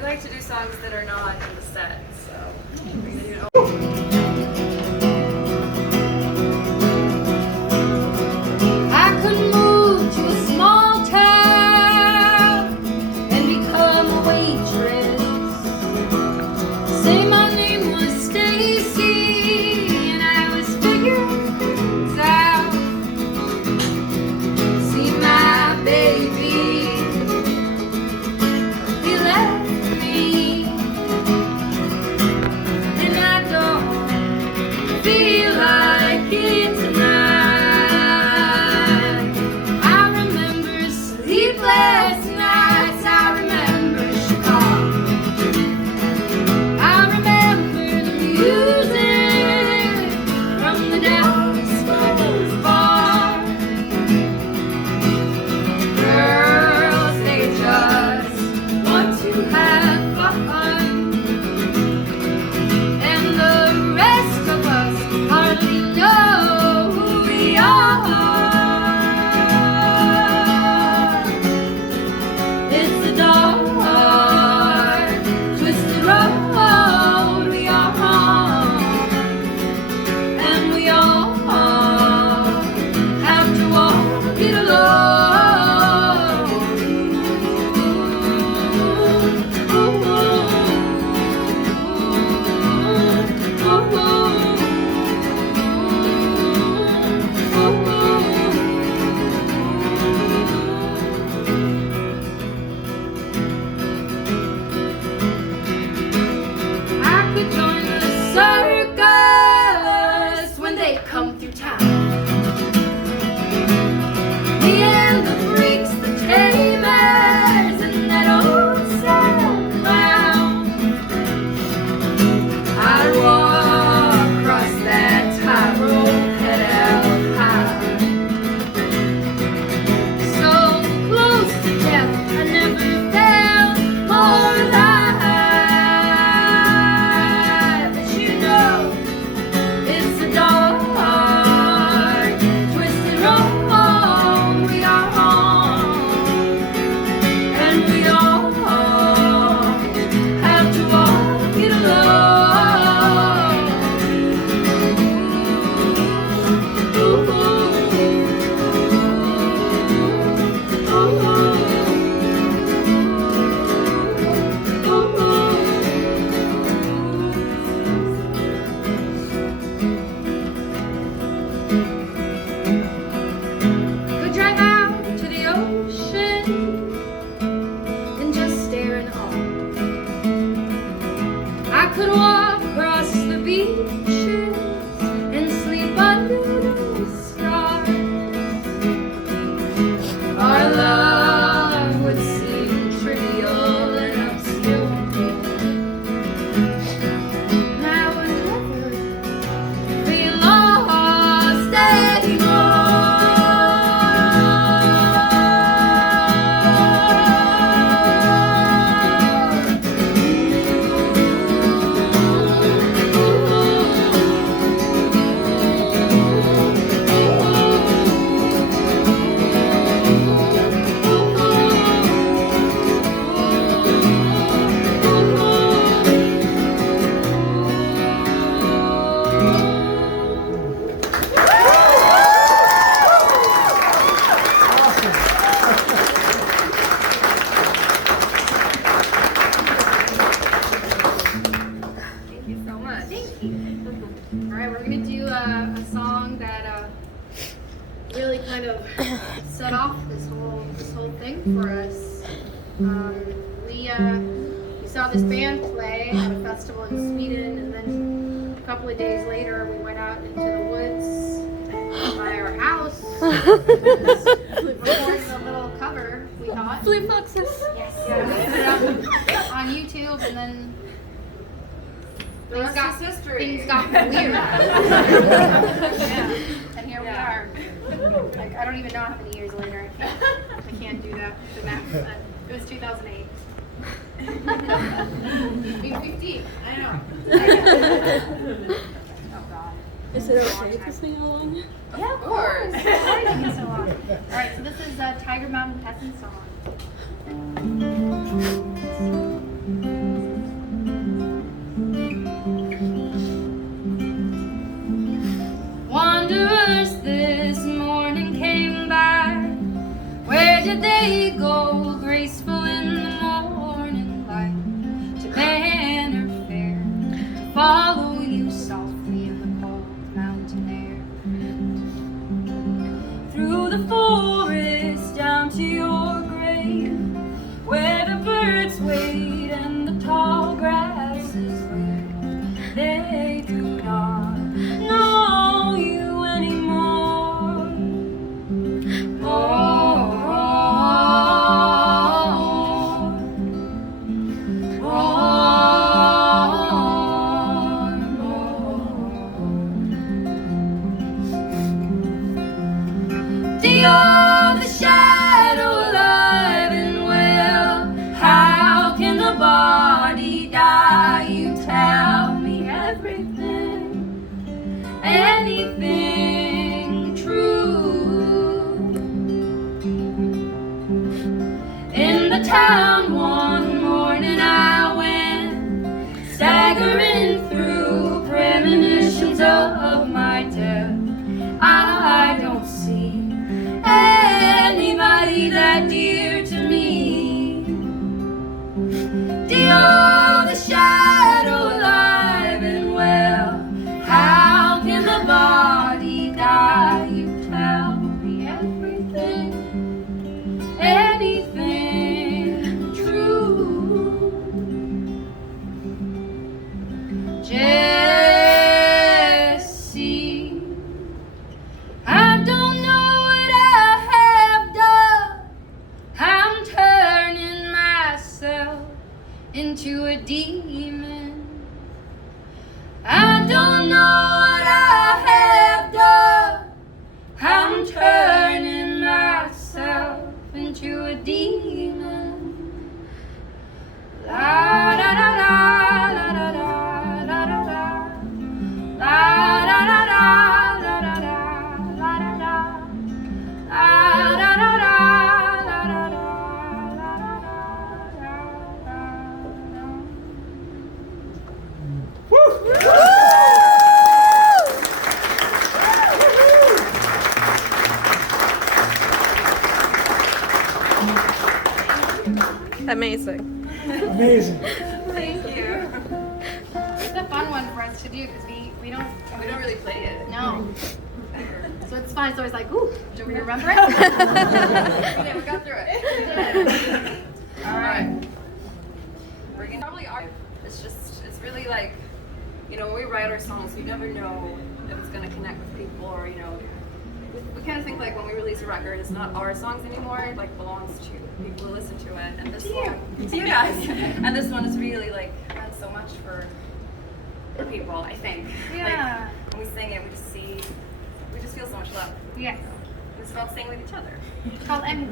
we like to do songs that are not in the set, so we're gonna do an I could move to a small town and become a waitress. Say my name was Stacy and I was figuring things out. See my baby, he left me, and I don't feel like it tonight. I remember sleepless nights, I remember Chicago, I remember the music from the Dallas Stars bar. Girls, they just want to have fun, and the rest of us hardly know who we are. It's a dark, twisted road we are on, and we all have to walk it alone. I could join the circus when they come through town. Me and the freaks, the tamers, and that old sad clown. I'd walk across that tightrope, head out high. So close to death, I never felt more alive. But you know, it's a dark, twisted road we are on, and we all have to walk it alone. Could drive out to the ocean and just stare in awe. I could walk across the beaches and sleep under the stars. Our love would seem trivial and obscure, and I would never be lost Thank you so much. Thank you. All right, we're gonna do a song that really kind of set off this whole thing for us. We saw this band play at a festival in Sweden, and then a couple of days later, we went out into the woods by our house, recording a little cover. We thought. Blue Foxes. Yes. Yeah, we put it up on YouTube, and then things got weird. Yeah. And here we are. Like, I don't even know how many years later. I can't do the math. But it was 2008. Being 15. I know. Oh God. Is it okay to sing along? Yeah, of course. Why did it so long? All right, so this is Tiger Mountain Peasant Song. Where did they go, graceful in the morning light, to banner fair, to follow you softly in the cold mountain air? Through the forest down to your grave, where the birds wait and the tall grasses wave, they do not know you anymore. You're the shadow alive and well. How can the body die? You tell me everything, anything true. In the town one morning I went, staggering through premonitions of my death. I don't see anybody that dear to me. You're the shadow alive and well. How can the body die? You tell me everything, anything true. Jesse, I don't know what I have done. I'm turning myself into a demon. I don't know what I have done. I'm turning myself into a demon. La da da da, la da da, la da da, la da da da, la da da, la da da, la da da da, la da da, la da Amazing. Amazing. Thank you. It's a fun one for us to do because we don't really play it. know. So it's fun. It's always like, ooh, do we remember it? Yeah, we got through it. All right. We're gonna probably it's really like, when we write our songs, we never know if it's gonna connect with people or, we kind of think like when we release a record, it's not our songs anymore, it like belongs to people who listen to it. And this one, to you guys. And this one is really like meant so much for people, I think. Yeah. Like when we sing it, we just feel so much love. Yes. It's about singing with each other. It's called Emmy.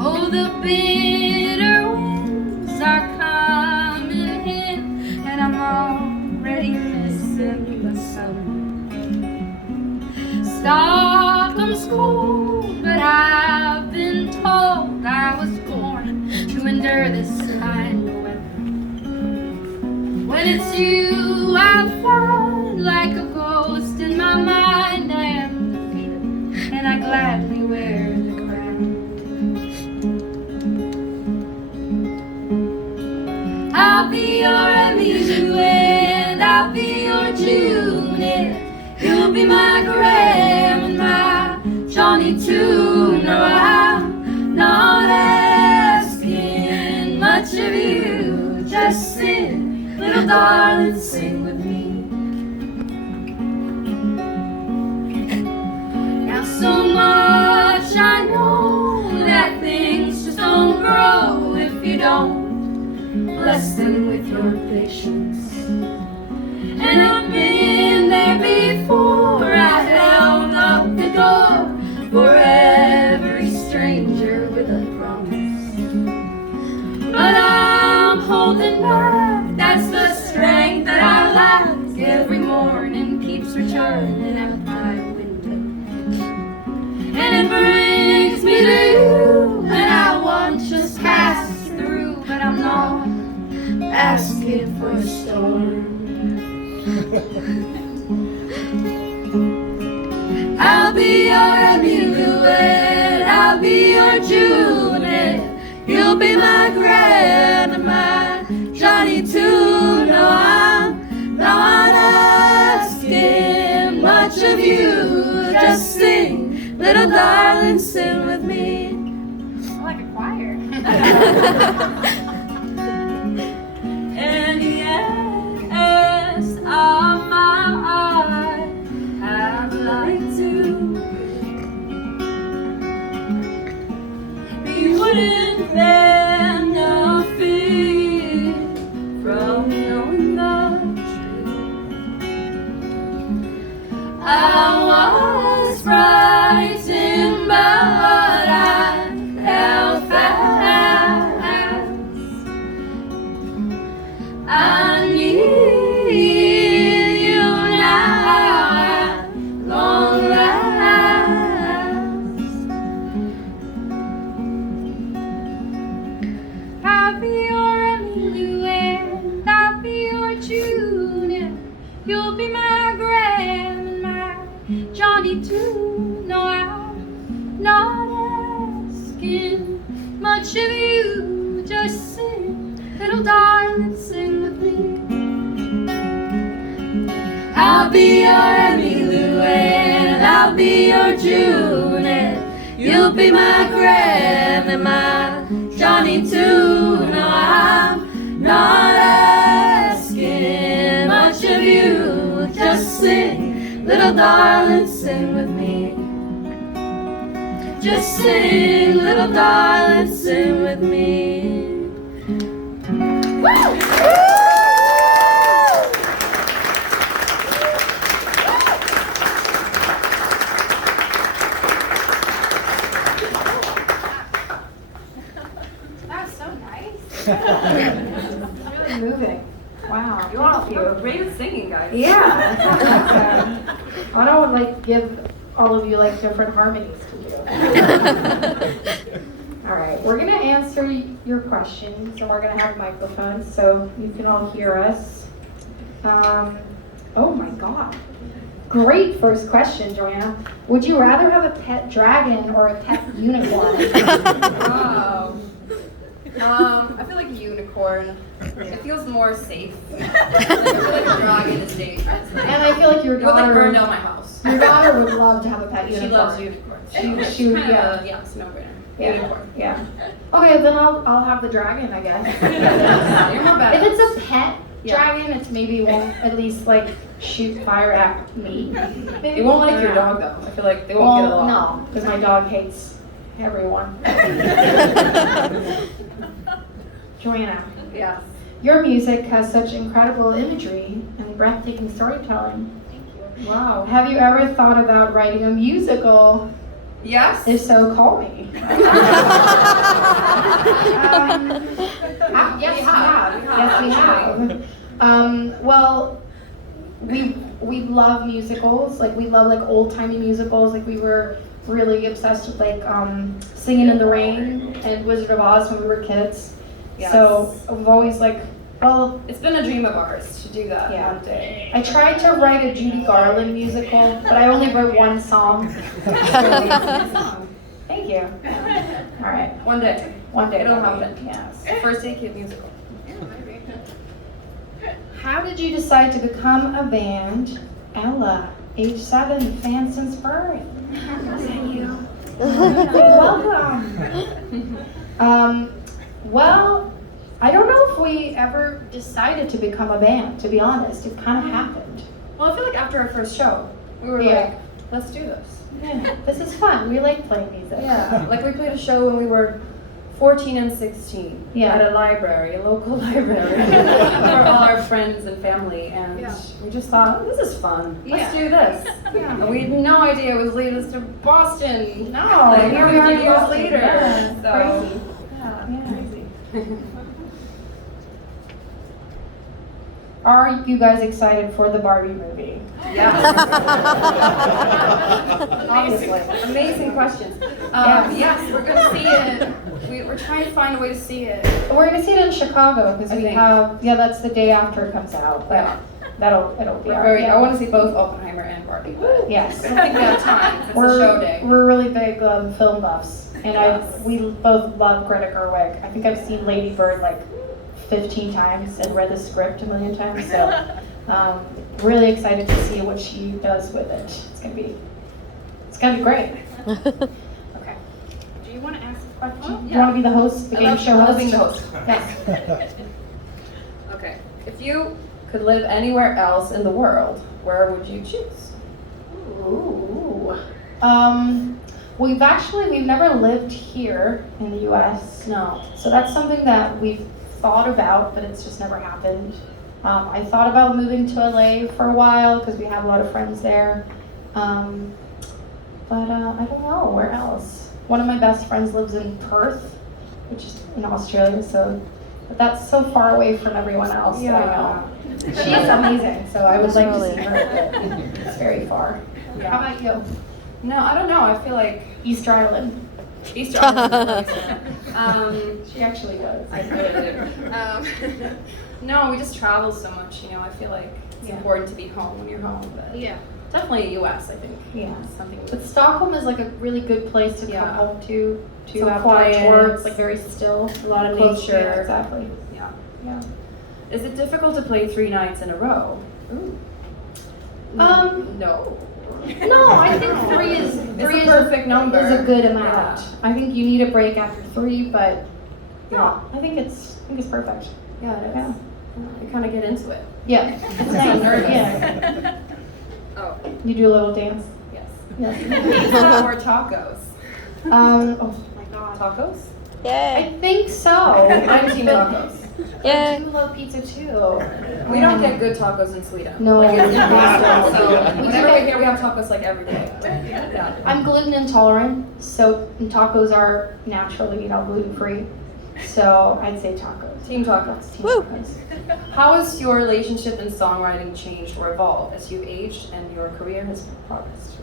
Oh, the bitter winds are coming in, and I'm already missing the sun. Stockholm's cold, but I've been told I was born to endure this kind of weather. When it's you, I find like a ghost in my mind. I am defeated, and I gladly wear the crown. I'll be your Emmy, and I'll be your Juliet. You'll be my Graham and my Johnny too. No, I'm not asking much of you. Just sing, little darling, sing with me. Now so much I know that things just don't grow if you don't bless them with your patience. And I've been there before. I held up the door for every stranger with a promise. But I'm holding back. That's the strength that I lack. Every morning keeps returning at my window, and it brings me to you. And I want just pass through, but I'm not asking for the storm. I'll be your Emily, I'll be your Junet. You'll be my Grant and my Johnny too. No, I'm not asking much of you. Just sing, little darling, sing with me. I like a choir. And yes, I'd like to. You wouldn't bear no fear from knowing the truth. I was frightened, but I held fast. I need you now at long last. I'll be your Emily, I'll be your Junior. You'll be my Graham and my Johnny too. No, I'm not asking much of you. Just sing, little darling, sing with me. I'll be your Emily, I'll be your Junior. You'll be my Graham and my Johnny too. No, I'm not asking much of you. Just sing, little darling, sing with me. Just sing, little darling, sing with me. Woo! That was so nice. Really moving. Wow. You're great at singing, guys. Yeah. I don't like give all of you like different harmonies to do. All right, we're gonna answer your questions, and we're gonna have microphones so you can all hear us. Oh my God. Great first question, Joanna. Would you rather have a pet dragon or a pet unicorn? I feel like a unicorn. It feels more safe. I feel like a dragon is dangerous. And I feel like your It would like burn daughter, down my house. your daughter would love to have a pet She unicorn. loves unicorns. She would, Kinda, yeah. it's no brainer. Yeah. Unicorn. Yeah. Okay, then I'll have the dragon, I guess. Yeah, you're more badass. If it's a pet Yeah. dragon, it's maybe won't at least like shoot fire at me. It won't like your dog though. I feel like they won't get Well, along. no, because my dog hates everyone. Joanna, Yes. your music has such incredible imagery and breathtaking storytelling. Thank you. Wow. Have you ever thought about writing a musical? Yes. If so, call me. Yes, we have. Yes, we have. Well, we love musicals. Like we love like old timey musicals. Like we were really obsessed with like Singing in the Rain and Wizard of Oz when we were kids. Yes. So we've always like, well, It's been a dream of ours to do that Yeah. one day. I tried to write a Judy Garland musical, but I only wrote one song. Thank you. All right. One day. One day. It'll happen. Yes. First day kid musical. How did you decide to become a band? Ella, age 7, fan since birth. Thank you. Welcome. Well, I don't know if we ever decided to become a band, to be honest. It kind of happened. Well, I feel like after our first show, we were Yeah. like, let's do this. Yeah, this is fun. We like playing music. Yeah. Like we played a show when we were 14 and 16 Yeah. at a library, a local library, for all our friends and family, and we just thought, oh, this is fun. Let's do this. Yeah. And we had no idea it was lead us to Boston. No, Like here we are 50 years Boston. later. Yeah, So, crazy. yeah, crazy. Are you guys excited for the Barbie movie? Yeah. Obviously. Amazing questions. Yes. Yes, we're going to see it we're trying to find a way to see it. We're gonna see it in Chicago because I we think. have that's the day after it comes out. But Yeah. it'll be I want to see both Oppenheimer and Barbie. But Yes. I don't think we have time. It's a show day. We're really big film buffs, and Yes. we both love Greta Gerwig. I think I've seen Lady Bird like 15 times and read the script a million times. So really excited to see what she does with it. It's gonna be great. Okay. Do you want to ask a question? Oh, Do you yeah. want to be the host, the I game love- show I love host? being the host. Yes. Okay. If you could live anywhere else in the world, where would you choose? Ooh. We've never lived here in the U.S. No. So that's something that we've thought about, but it's just never happened. I thought about moving to LA for a while because we have a lot of friends there. But I don't know, where else? One of my best friends lives in Perth, which is in Australia, but that's so far away from everyone else that I know. She's amazing, so I would like to see her, but it's very far. Yeah. How about you? No, I don't know. I feel like Easter Island. Easter Island is really She actually does. I really do. No, we just travel so much, you know. I feel like it's Yeah. important to be home when you're home, but Yeah. definitely U.S. I think. Yeah. Something. But Stockholm is like a really good place to Yeah. come home to So after quiet. a tour. It's like very still. A lot of Close to- nature. yeah, exactly. Yeah. Yeah. Is it difficult to play 3 nights in a row? Ooh. No. No, I think three is It's a perfect number. Is a good amount. Yeah. I think you need a break after 3, but no, I think it's perfect. Yeah, it is. Yeah. You kind of get into it. Yeah. It's nice. nervous. Yeah. Oh, You do a little dance. yes. Yes. Pizza or tacos? Oh my god. Tacos? I think so. I'm team tacos. I do love pizza too. We don't get good tacos in Sweden. No. Like, it's impossible. So We whenever do we're get- here, we have tacos like every day. Yeah. I'm gluten intolerant, so tacos are naturally, gluten free. So I'd say tacos. Team tacos. Team tacos. How has your relationship in songwriting changed or evolved as you've aged and your career has progressed?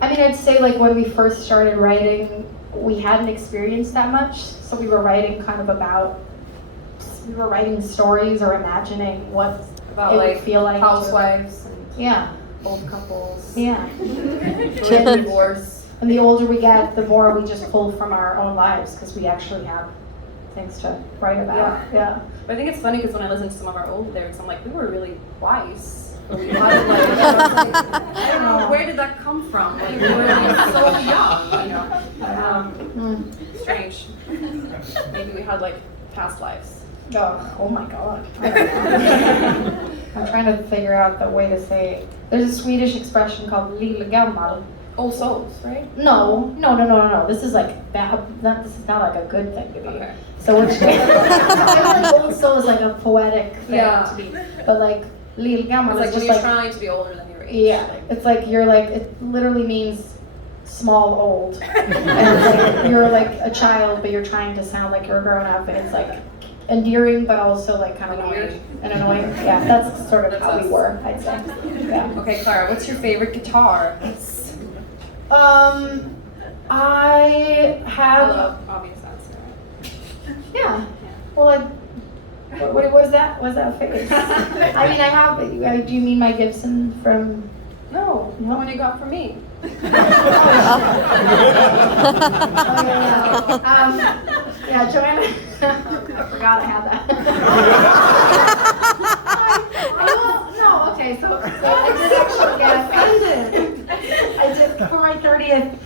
I mean, I'd say like when we first started writing, we hadn't experienced that much, so we were writing stories or imagining what About it would like feel like to- housewives and Yeah, old couples, yeah. Korean divorce. And the older we get, the more we just pull from our own lives because we actually have things to write about. Yeah. But I think it's funny because when I listen to some of our old lyrics, I'm like, we were really wise. But we had like, I don't know, where did that come from? Like, we were like, so young, you know. Strange. Maybe we had like past lives. Oh my god. I don't know. I'm trying to figure out the way to say. There's a Swedish expression called lillgammal. Old souls, right? No. This is like this is not like a good thing to be. Okay. So which I feel like old soul is like a poetic thing Yeah. to be. But like lillgammal It's like is when just you're like trying to be older than your age. yeah. It's like you're like it literally means small old. And it's like you're like a child but you're trying to sound like you're a grown up and it's like endearing but also like kind of Annoying. weird and annoying. Yeah, that's sort of That's how us. we were, I'd say. Yeah. Okay, Clara, what's your favorite guitar? I have Obvious answer. yeah. Well, what is that? What's that face? I mean, I have. Do you mean my Gibson from? No, the one you got from me. Oh yeah. Yeah, Joanna. I forgot I had that. No, okay, so I did actually get I did for my 30th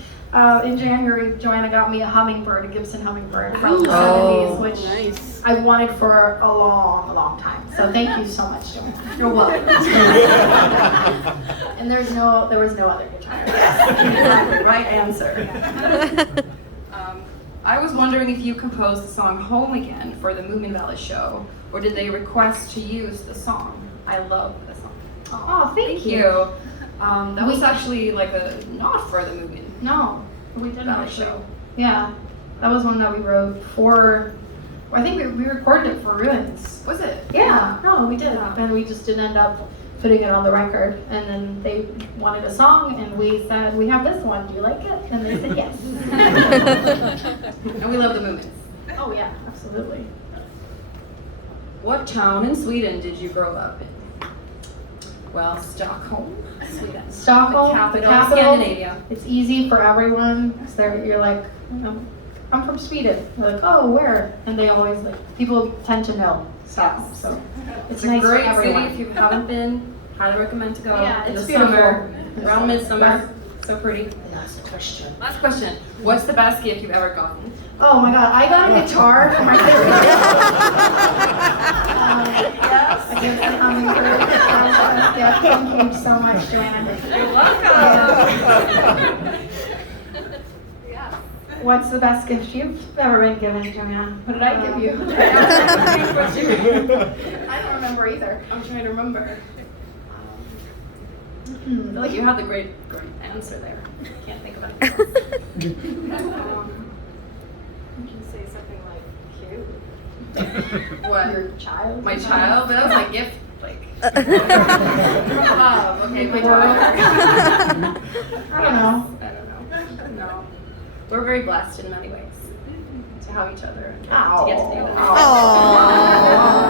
in January. Joanna got me a hummingbird, a Gibson hummingbird from the 70s, which nice. I wanted for a long time. So thank you so much, Joanna. You're welcome. And there was no other guitar. Exactly, right answer. I was wondering if you composed the song Home Again for the Moomin Valley show, or did they request to use the song? I love the song. Oh, thank you. That was actually like not for the Moomin No, we didn't Valley actually. show. Yeah, that was one that we wrote for. I think we recorded it for Ruins. Was it? Yeah, no, we did, and we just didn't end up putting it on the record. And then they wanted a song, and we said, we have this one. Do you like it? And they said yes. And we love the movements. Oh yeah, absolutely. What town in Sweden did you grow up in? Well, Stockholm, Sweden. Stockholm, the capital, the of Scandinavia. It's easy for everyone. 'Cause you're like, I'm from Sweden. They're like, oh, where? And they always people tend to know Stockholm. So It's nice a great for city. everyone. If you haven't been, highly recommend to go. Yeah, in it's the beautiful. summer, around midsummer. So pretty. Last question. Last question. What's the best gift you've ever gotten? Oh my God, I got a guitar for my favorite. Yes. I guess I'm hummingbird. Yeah, thank you so much, Joanna. You're welcome. Yeah. What's the best gift you've ever been given, Joanna? What did I give you? I don't remember either. I'm trying to remember. I feel like you had the great answer there. Can't think of anything else. You can say something like cute. What? Your child? My child? That was my gift. Like. From love. Okay, my daughter. I don't know. I don't know. No. We're very blessed in many ways to have each other and to get to do that. Aww.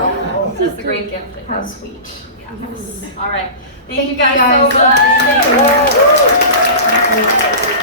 That's the great gift. How sweet. Yes. All right. Thank you guys so much. Thank you.